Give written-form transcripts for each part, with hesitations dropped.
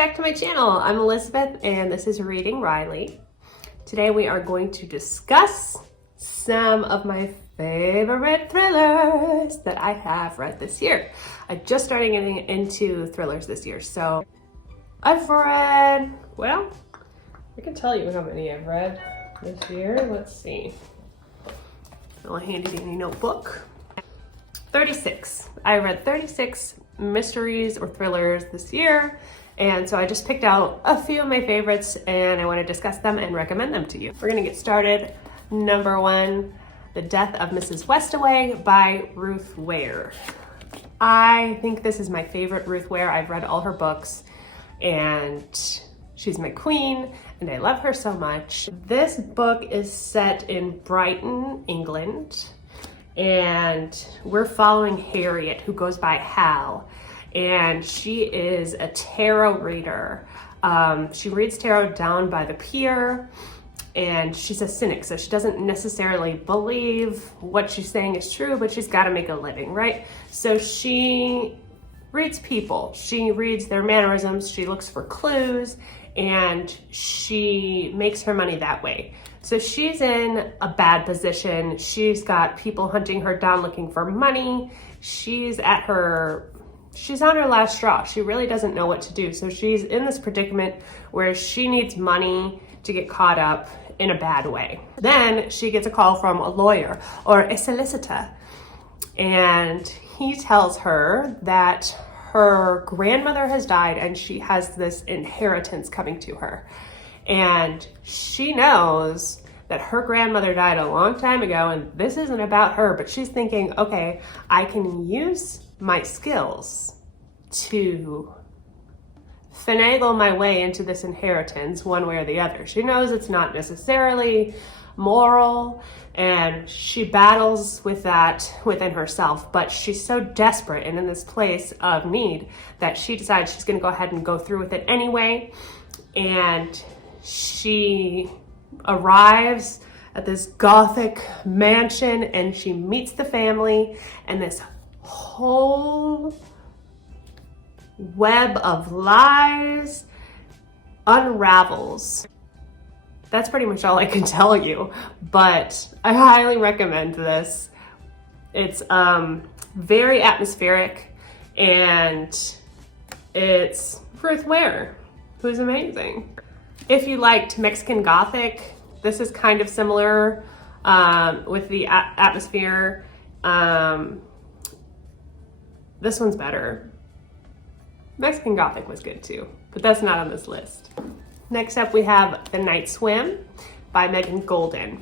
back to my channel. I'm Elizabeth and this is Reading Riley. Today we are going to discuss some of my favorite thrillers that I have read this year. I just started getting into thrillers this year, so I've read, well, I can tell you how many I've read this year. Let's see. A little handy dandy notebook. 36. I read 36 mysteries or thrillers this year, and so I just picked out a few of my favorites and I want to discuss them and recommend them to you. We're gonna get started. Number one, The Death of Mrs. Westaway by Ruth Ware. I think this is my favorite Ruth Ware. I've read all her books and she's my queen and I love her so much. This book is set in Brighton, England, and we're following Harriet, who goes by Hal, and she is a tarot reader. She reads tarot down by the pier, and she's a cynic, so she doesn't necessarily believe what she's saying is true, but she's got to make a living, right? So she reads people. She reads their mannerisms, she looks for clues, and she makes her money that way. So she's in a bad position. She's got people hunting her down looking for money. She's on her last straw. She really doesn't know what to do. So she's in this predicament where she needs money to get caught up in a bad way. Then she gets a call from a lawyer or a solicitor, and he tells her that her grandmother has died and she has this inheritance coming to her. And she knows that her grandmother died a long time ago and this isn't about her, but she's thinking, okay, I can use my skills to finagle my way into this inheritance one way or the other. She knows it's not necessarily moral and she battles with that within herself, but she's so desperate and in this place of need that she decides she's going to go ahead and go through with it anyway. And she arrives at this Gothic mansion and she meets the family, and this whole web of lies unravels. That's pretty much all I can tell you, but I highly recommend this. It's very atmospheric and it's Ruth Ware, who's amazing. If you liked Mexican Gothic, this is kind of similar with the atmosphere. This one's better. Mexican Gothic was good too, but that's not on this list. Next up we have The Night Swim by Megan Goldin.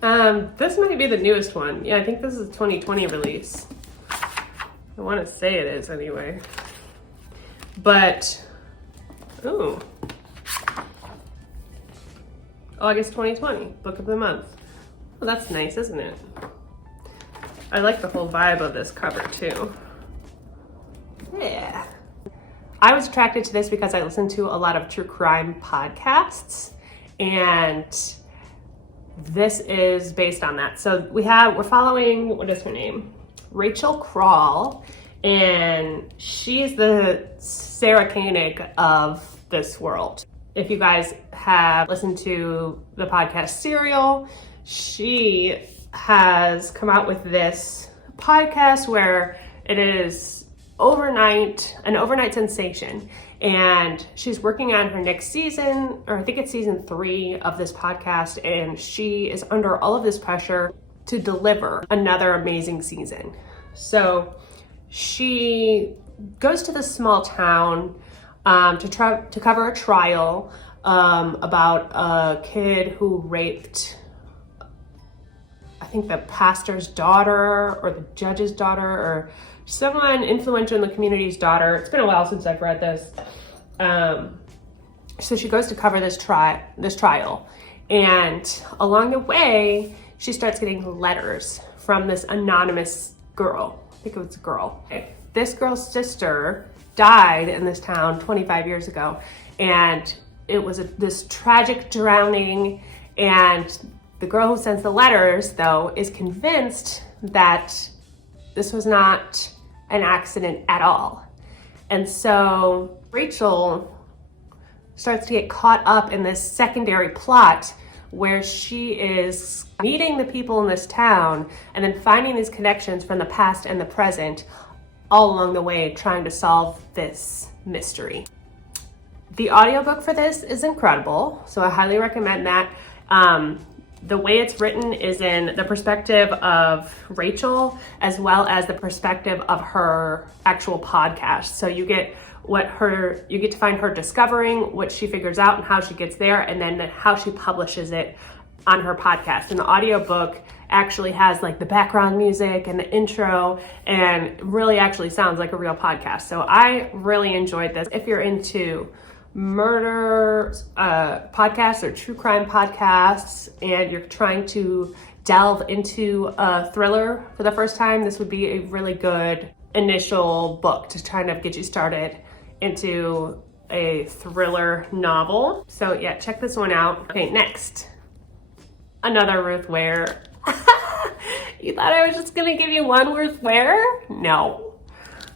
This might be the newest one. Yeah, I think this is a 2020 release. I want to say it is anyway. But, ooh. August 2020, book of the month. Well, that's nice, isn't it? I like the whole vibe of this cover too. Yeah. I was attracted to this because I listen to a lot of true crime podcasts, and this is based on that. So we're following, what is her name? Rachel Crawl, and she's the Sarah Koenig of this world. If you guys have listened to the podcast Serial, she has come out with this podcast where it is an overnight sensation, and she's working on her next season, or I think it's season 3 of this podcast, and she is under all of this pressure to deliver another amazing season. So she goes to this small town to cover a trial about a kid who raped, I think, the pastor's daughter or the judge's daughter or someone influential in the community's daughter. It's been a while since I've read this. So she goes to cover this trial, and along the way she starts getting letters from this anonymous girl. I think it was a girl. This girl's sister died in this town 25 years ago, and it was this tragic drowning, and the girl who sends the letters, though, is convinced that this was not an accident at all. And so Rachel starts to get caught up in this secondary plot where she is meeting the people in this town and then finding these connections from the past and the present all along the way, trying to solve this mystery. The audiobook for this is incredible, so I highly recommend that. The way it's written is in the perspective of Rachel as well as the perspective of her actual podcast. So you get to find her discovering what she figures out and how she gets there, and then how she publishes it on her podcast. And the audiobook actually has like the background music and the intro, and really actually sounds like a real podcast. So I really enjoyed this. If you're into murder podcasts or true crime podcasts and you're trying to delve into a thriller for the first time, this would be a really good initial book to kind of get you started into a thriller novel. So yeah, check this one out. Okay, next, another Ruth Ware. You thought I was just gonna give you one Ruth Ware? No.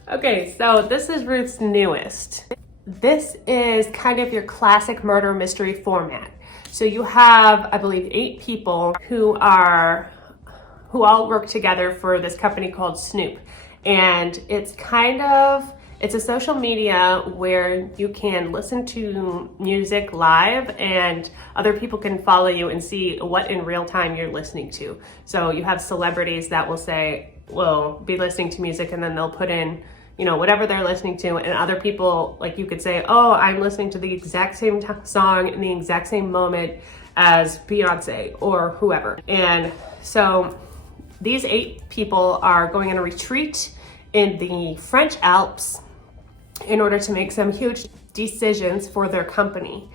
Okay, so this is Ruth's newest. This is kind of your classic murder mystery format. So you have, I believe, 8 people who all work together for this company called Snoop. And it's a social media where you can listen to music live and other people can follow you and see what in real time you're listening to. So you have celebrities that will be listening to music, and then they'll put in, whatever they're listening to, and other people, like you could say, oh, I'm listening to the exact same song in the exact same moment as Beyonce or whoever. And so these 8 people are going on a retreat in the French Alps in order to make some huge decisions for their company.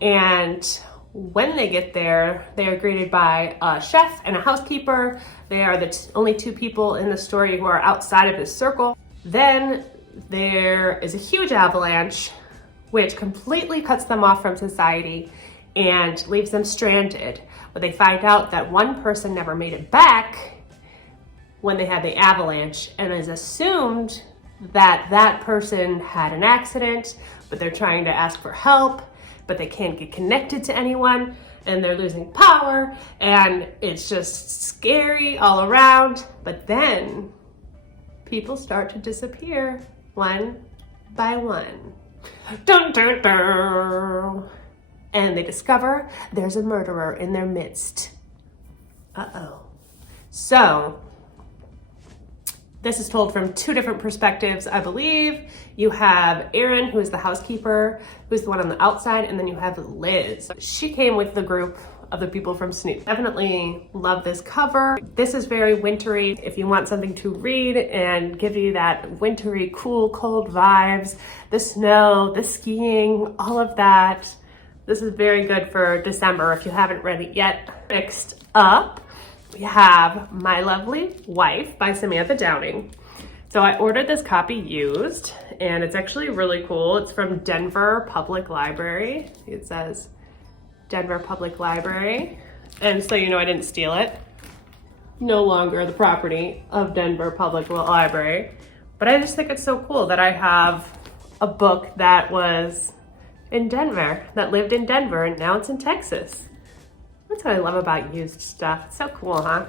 And when they get there, they are greeted by a chef and a housekeeper. They are the only 2 people in the story who are outside of this circle. Then there is a huge avalanche, which completely cuts them off from society and leaves them stranded. But they find out that one person never made it back when they had the avalanche, and is assumed that that person had an accident, but they're trying to ask for help, but they can't get connected to anyone, and they're losing power, and it's just scary all around. But then people start to disappear one by one. Dun, dun, dun. And they discover there's a murderer in their midst. Uh-oh. So this is told from 2 different perspectives, I believe. You have Erin, who is the housekeeper, who's the one on the outside, and then you have Liz. She came with the group of the people from Snoop. Definitely love this cover. This is very wintry. If you want something to read and give you that wintry, cool, cold vibes, the snow, the skiing, all of that, this is very good for December if you haven't read it yet. Next up, we have My Lovely Wife by Samantha Downing. So I ordered this copy used, and it's actually really cool. It's from Denver Public Library. It says Denver Public Library. And so I didn't steal it. No longer the property of Denver Public Library. But I just think it's so cool that I have a book that was in Denver, that lived in Denver, and now it's in Texas. That's what I love about used stuff. It's so cool, huh?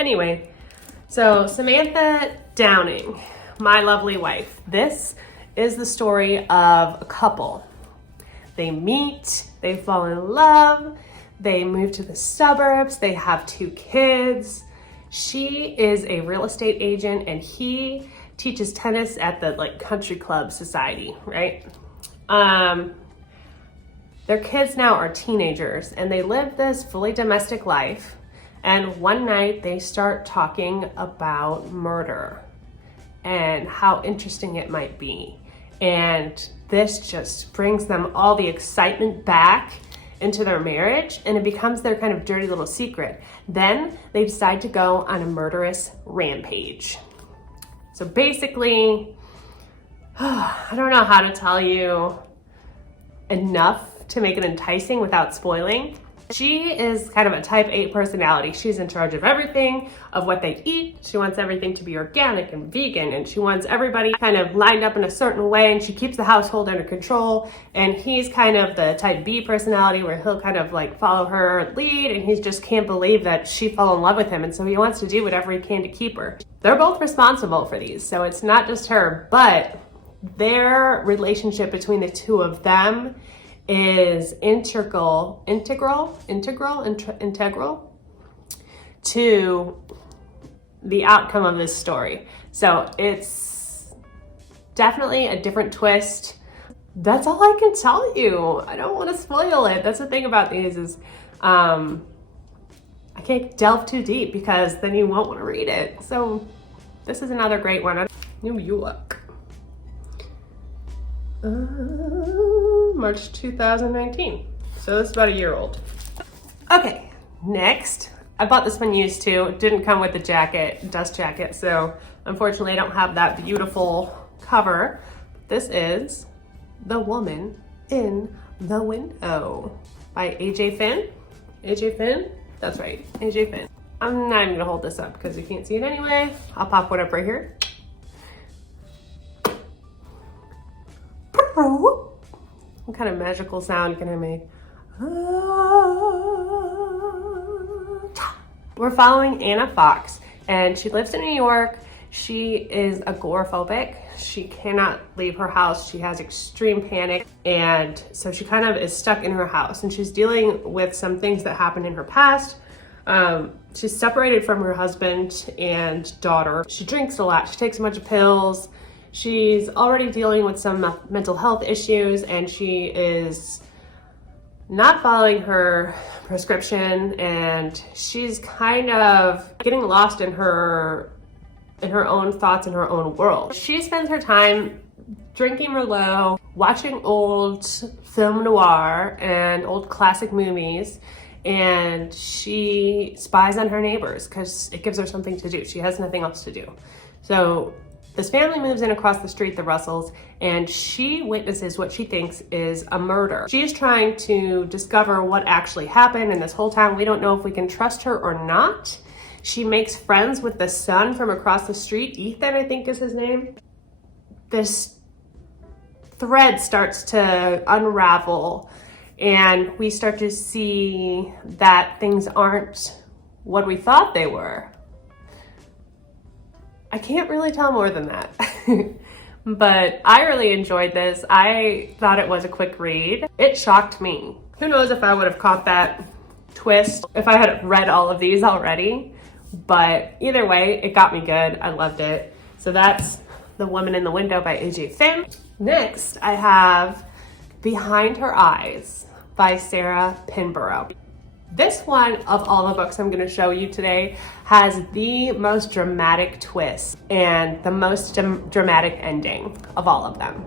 Anyway, so Samantha Downing, My Lovely Wife. This is the story of a couple. They meet, they fall in love, they move to the suburbs, they have 2 kids. She is a real estate agent and he teaches tennis at the country club society, right? Their kids now are teenagers and they live this fully domestic life. And one night they start talking about murder and how interesting it might be. And this just brings them all the excitement back into their marriage, and it becomes their kind of dirty little secret. Then they decide to go on a murderous rampage. So basically, I don't know how to tell you enough to make it enticing without spoiling, She is kind of a type 8 personality. She's in charge of everything, of what they eat. She wants everything to be organic and vegan, and she wants everybody kind of lined up in a certain way, and she keeps the household under control. And he's kind of the type B personality where he'll kind of like follow her lead, and he just can't believe that she fell in love with him, and so he wants to do whatever he can to keep her. They're both responsible for these, so it's not just her, but their relationship between the two of them is integral to the outcome of this story. So it's definitely a different twist. That's all I can tell you. I don't want to spoil it. That's the thing about these is I can't delve too deep because then you won't want to read it. So this is another great one. New York. March 2019. So this is about a year old. Okay, next. I bought this one used too. It didn't come with the jacket, dust jacket, so unfortunately I don't have that beautiful cover. This is The Woman in the Window by AJ Finn. AJ Finn? That's right, AJ Finn. I'm not even gonna hold this up because you can't see it anyway. I'll pop one up right here. What kind of magical sound can I make? We're following Anna Fox, and she lives in New York. She is agoraphobic. She cannot leave her house. She has extreme panic, and so she kind of is stuck in her house, and she's dealing with some things that happened in her past. She's separated from her husband and daughter. She drinks a lot. She takes a bunch of pills. She's already dealing with some mental health issues, and she is not following her prescription, and she's kind of getting lost in her own thoughts, in her own world. She spends her time drinking Merlot, watching old film noir and old classic movies, and she spies on her neighbors because it gives her something to do. She has nothing else to do. So this family moves in across the street, the Russells, and she witnesses what she thinks is a murder. She is trying to discover what actually happened, and this whole time we don't know if we can trust her or not. She makes friends with the son from across the street, Ethan, I think is his name. This thread starts to unravel, and we start to see that things aren't what we thought they were. I can't really tell more than that, but I really enjoyed this. I thought it was a quick read. It shocked me. Who knows if I would have caught that twist if I had read all of these already, but either way, it got me good. I loved it. So that's The Woman in the Window by AJ Finn. Next, I have Behind Her Eyes by Sarah Pinborough. This one of all the books I'm going to show you today has the most dramatic twist and the most dramatic ending of all of them.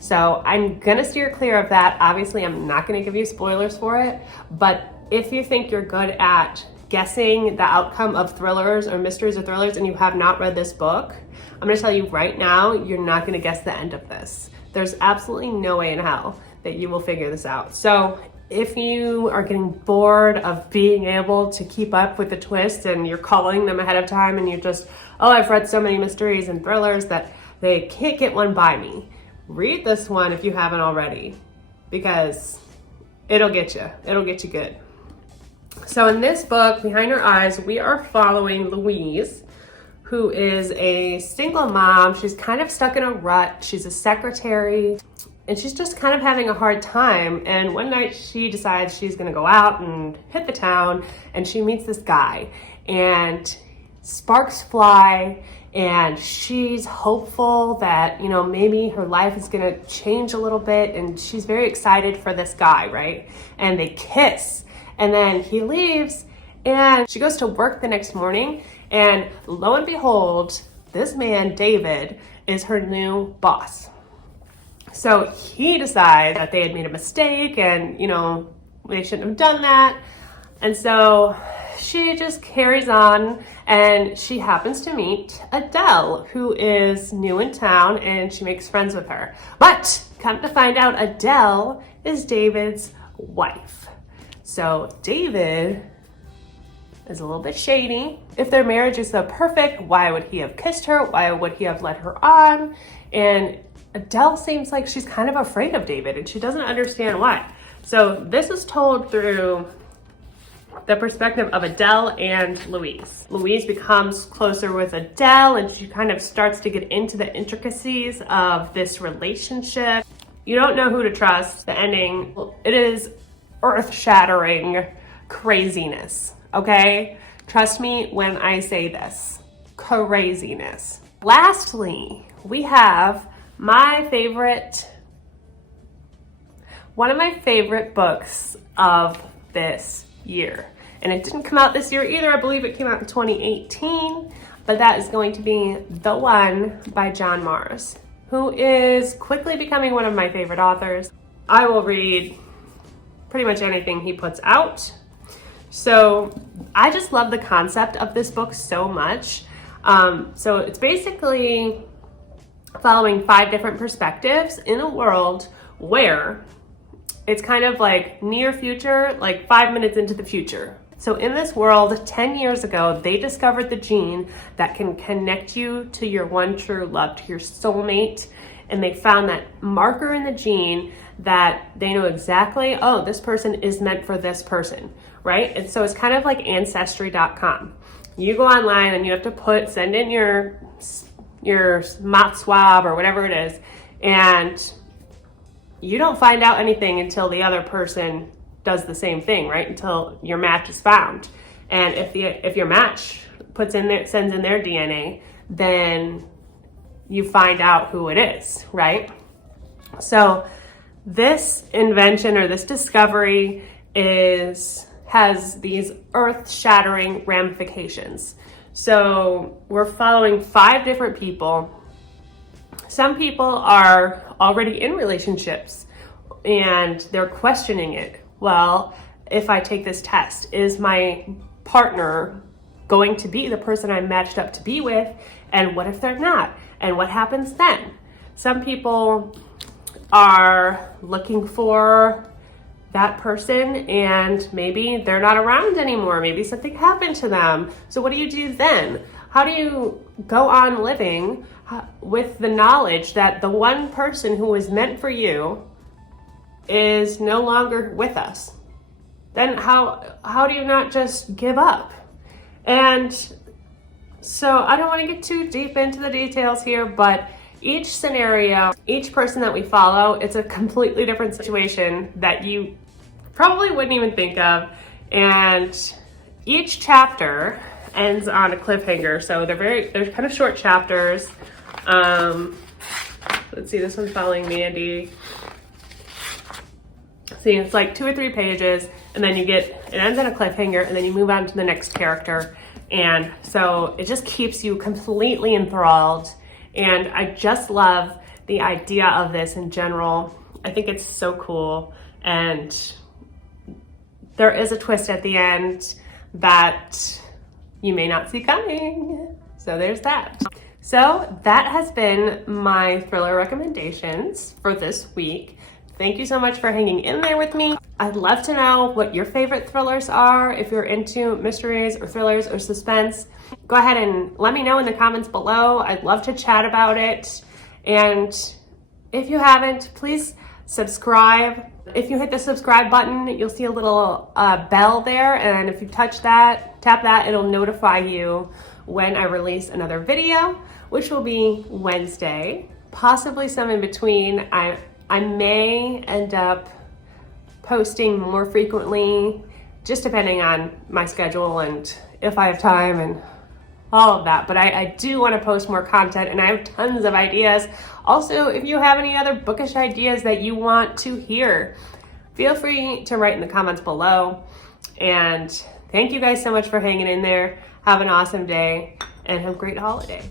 So I'm going to steer clear of that. Obviously, I'm not going to give you spoilers for it, but if you think you're good at guessing the outcome of thrillers or mysteries or thrillers and you have not read this book, I'm going to tell you right now, you're not going to guess the end of this. There's absolutely no way in hell that you will figure this out. So if you are getting bored of being able to keep up with the twist and you're calling them ahead of time and you're just, oh, I've read so many mysteries and thrillers that they can't get one by me, read this one if you haven't already, because it'll get you. It'll get you good. So in this book, Behind Her Eyes, we are following Louise, who is a single mom. She's kind of stuck in a rut. She's a secretary, and she's just kind of having a hard time. And one night she decides she's gonna go out and hit the town, and she meets this guy, and sparks fly, and she's hopeful that, you know, maybe her life is gonna change a little bit, and she's very excited for this guy, right? And they kiss, and then he leaves, and she goes to work the next morning, and lo and behold, this man, David, is her new boss. So he decides that they had made a mistake and, you know, they shouldn't have done that. And so she just carries on, and she happens to meet Adele, who is new in town, and she makes friends with her. But come to find out, Adele is David's wife. So David is a little bit shady. If their marriage is so perfect, why would he have kissed her? Why would he have led her on? And Adele seems like she's kind of afraid of David and she doesn't understand why. So this is told through the perspective of Adele and Louise. Louise becomes closer with Adele and she kind of starts to get into the intricacies of this relationship. You don't know who to trust. The ending, it is earth-shattering craziness, okay? Trust me when I say this, craziness. Lastly, we have one of my favorite books of this year. And it didn't come out this year either. I believe it came out in 2018, but that is going to be The One by John Mars, who is quickly becoming one of my favorite authors. I will read pretty much anything he puts out. So I just love the concept of this book so much. So it's basically following 5 different perspectives in a world where it's kind of like near future, like 5 minutes into the future. So in this world, 10 years ago, they discovered the gene that can connect you to your one true love, to your soulmate. And they found that marker in the gene that they know exactly, oh, this person is meant for this person, right? And so it's kind of like ancestry.com. You go online and you have to send in your mouth swab or whatever it is, and you don't find out anything until the other person does the same thing, right? Until your match is found. And if your match sends in their DNA, then you find out who it is, right? So this invention or this discovery has these earth-shattering ramifications. So we're following 5 different people. Some people are already in relationships and they're questioning it. Well, if I take this test, is my partner going to be the person I'm matched up to be with? And what if they're not? And what happens then? Some people are looking for that person and maybe they're not around anymore. Maybe something happened to them. So what do you do then? How do you go on living with the knowledge that the one person who was meant for you is no longer with us? Then how do you not just give up? And so I don't want to get too deep into the details here, but each scenario, each person that we follow, it's a completely different situation that you probably wouldn't even think of. And each chapter ends on a cliffhanger. So they're kind of short chapters. Let's see, this one's following Mandy. See, it's like 2 or 3 pages, and then it ends on a cliffhanger, and then you move on to the next character. And so it just keeps you completely enthralled. And I just love the idea of this in general. I think it's so cool. And there is a twist at the end that you may not see coming. So there's that. So that has been my thriller recommendations for this week. Thank you so much for hanging in there with me. I'd love to know what your favorite thrillers are. If you're into mysteries or thrillers or suspense, go ahead and let me know in the comments below. I'd love to chat about it. And if you haven't, please subscribe. If you hit the subscribe button, you'll see a little bell there. And if you tap that, it'll notify you when I release another video, which will be Wednesday, possibly some in between. I may end up posting more frequently, just depending on my schedule and if I have time and all of that. But I do want to post more content and I have tons of ideas. Also, if you have any other bookish ideas that you want to hear, feel free to write in the comments below. And thank you guys so much for hanging in there. Have an awesome day and have a great holiday.